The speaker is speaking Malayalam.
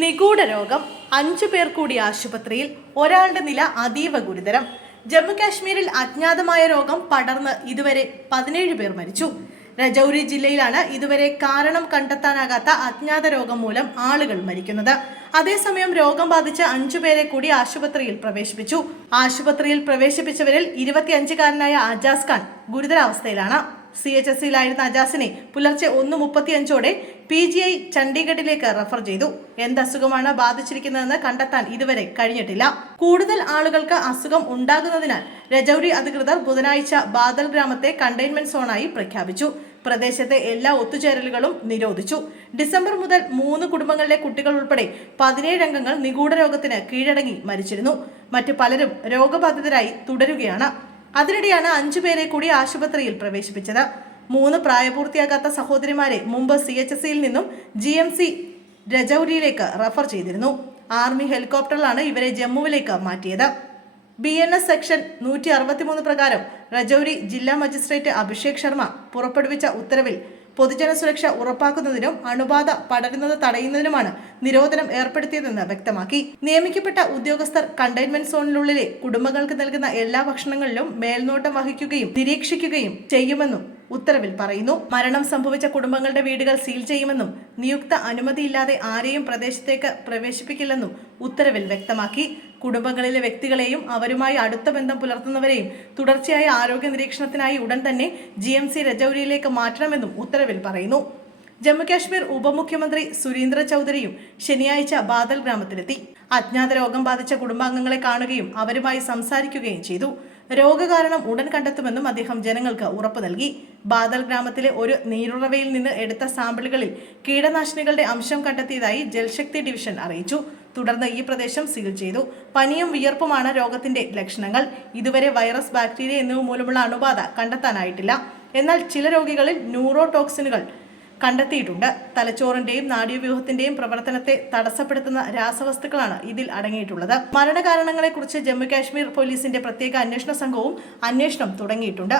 നിഗൂഢ രോഗം 5 പേർ കൂടി ആശുപത്രിയിൽ, ഒരാളുടെ നില അതീവ ഗുരുതരം. ജമ്മു കാശ്മീരിൽ അജ്ഞാതമായ രോഗം പടർന്ന് ഇതുവരെ 17 പേർ മരിച്ചു. രജൌരി ജില്ലയിലാണ് ഇതുവരെ കാരണം കണ്ടെത്താനാകാത്ത അജ്ഞാത രോഗം മൂലം ആളുകൾ മരിക്കുന്നത്. അതേസമയം രോഗം ബാധിച്ച 5 പേരെ കൂടി ആശുപത്രിയിൽ പ്രവേശിപ്പിച്ചു. ആശുപത്രിയിൽ പ്രവേശിപ്പിച്ചവരിൽ 25-കാരനായ അജാസ് ഖാൻ ഗുരുതരാവസ്ഥയിലാണ്. CHSയിലായിരുന്ന അജാസിനെ പുലർച്ചെ 1:35 PGI ചണ്ഡീഗഡിലേക്ക് റഫർ ചെയ്തു. എന്തസുഖമാണ് ബാധിച്ചിരിക്കുന്നതെന്ന് കണ്ടെത്താൻ ഇതുവരെ കഴിഞ്ഞിട്ടില്ല. കൂടുതൽ ആളുകൾക്ക് അസുഖം ഉണ്ടാകുന്നതിനാൽ രജൌരി അധികൃതർ ബുധനാഴ്ച ബാദൽ ഗ്രാമത്തെ കണ്ടെയ്ൻമെന്റ് സോണായി പ്രഖ്യാപിച്ചു. പ്രദേശത്തെ എല്ലാ ഒത്തുചേരലുകളും നിരോധിച്ചു. ഡിസംബർ മുതൽ 3 കുടുംബങ്ങളിലെ കുട്ടികൾ ഉൾപ്പെടെ 17 അംഗങ്ങൾ നിഗൂഢ രോഗത്തിന് കീഴടങ്ങി മരിച്ചിരുന്നു. മറ്റു പലരും രോഗബാധിതരായി തുടരുകയാണ്. അതിനിടെയാണ് 5 പേരെ കൂടി ആശുപത്രിയിൽ പ്രവേശിപ്പിച്ചത്. 3 പ്രായപൂർത്തിയാകാത്ത സഹോദരിമാരെ മുമ്പ് CHSയിൽ നിന്നും GMC രജൌരിയിലേക്ക് റഫർ ചെയ്തിരുന്നു. ആർമി ഹെലികോപ്റ്ററിലാണ് ഇവരെ ജമ്മുവിലേക്ക് മാറ്റിയത്. BNS സെക്ഷൻ 163 പ്രകാരം രജൌരി ജില്ലാ മജിസ്ട്രേറ്റ് അഭിഷേക് ശർമ്മ പുറപ്പെടുവിച്ച ഉത്തരവിൽ പൊതുജന സുരക്ഷ ഉറപ്പാക്കുന്നതിനും അണുബാധ പടരുന്നത് തടയുന്നതിനുമാണ് നിരോധനം ഏർപ്പെടുത്തിയതെന്ന് വ്യക്തമാക്കി. നിയമിക്കപ്പെട്ട ഉദ്യോഗസ്ഥർ കണ്ടെയ്ൻമെന്റ് സോണിനുള്ളിലെ കുടുംബങ്ങൾക്ക് നൽകുന്ന എല്ലാ ഭക്ഷണങ്ങളിലും മേൽനോട്ടം വഹിക്കുകയും നിരീക്ഷിക്കുകയും ചെയ്യുമെന്നും ഉത്തരവിൽ പറയുന്നു. മരണം സംഭവിച്ച കുടുംബങ്ങളുടെ വീടുകൾ സീൽ ചെയ്യുമെന്നും നിയുക്ത അനുമതിയില്ലാതെ ആരെയും പ്രദേശത്തേക്ക് പ്രവേശിപ്പിക്കില്ലെന്നും ഉത്തരവിൽ വ്യക്തമാക്കി. കുടുംബങ്ങളിലെ വ്യക്തികളെയും അവരുമായി അടുത്ത ബന്ധം പുലർത്തുന്നവരെയും തുടർച്ചയായ ആരോഗ്യ നിരീക്ഷണത്തിനായി ഉടൻ തന്നെ GMC രജൌരിയിലേക്ക് മാറ്റണമെന്നും ഉത്തരവിൽ പറയുന്നു. ജമ്മുകാശ്മീർ ഉപമുഖ്യമന്ത്രി സുരേന്ദ്ര ചൗധരിയും ശനിയാഴ്ച ബാദൽ ഗ്രാമത്തിലെത്തി. അജ്ഞാത രോഗം ബാധിച്ച കുടുംബാംഗങ്ങളെ കാണുകയും അവരുമായി സംസാരിക്കുകയും ചെയ്തു. രോഗകാരണം ഉടൻ കണ്ടെത്തുമെന്നും അദ്ദേഹം ജനങ്ങൾക്ക് ഉറപ്പു നൽകി. ബാദൽ ഗ്രാമത്തിലെ ഒരു നീരുറവയിൽ നിന്ന് എടുത്ത സാമ്പിളുകളിൽ കീടനാശിനികളുടെ അംശം കണ്ടെത്തിയതായി ജൽശക്തി ഡിവിഷൻ അറിയിച്ചു. തുടർന്ന് ഈ പ്രദേശം സീൽ ചെയ്തു. പനിയും വിയർപ്പുമാണ് രോഗത്തിന്റെ ലക്ഷണങ്ങൾ. ഇതുവരെ വൈറസ്, ബാക്ടീരിയ എന്നിവ മൂലമുള്ള അണുബാധ കണ്ടെത്താനായിട്ടില്ല. എന്നാൽ ചില രോഗികളിൽ ന്യൂറോടോക്സിനുകൾ കണ്ടെത്തിയിട്ടുണ്ട്. തലച്ചോറിന്റെയും നാഡീവ്യൂഹത്തിന്റെയും പ്രവർത്തനത്തെ തടസ്സപ്പെടുത്തുന്ന രാസവസ്തുക്കളാണ് ഇതിൽ അടങ്ങിയിട്ടുള്ളത്. മരണകാരണങ്ങളെക്കുറിച്ച് ജമ്മു കാശ്മീർ പോലീസിന്റെ പ്രത്യേക അന്വേഷണ സംഘവും അന്വേഷണം തുടങ്ങിയിട്ടുണ്ട്.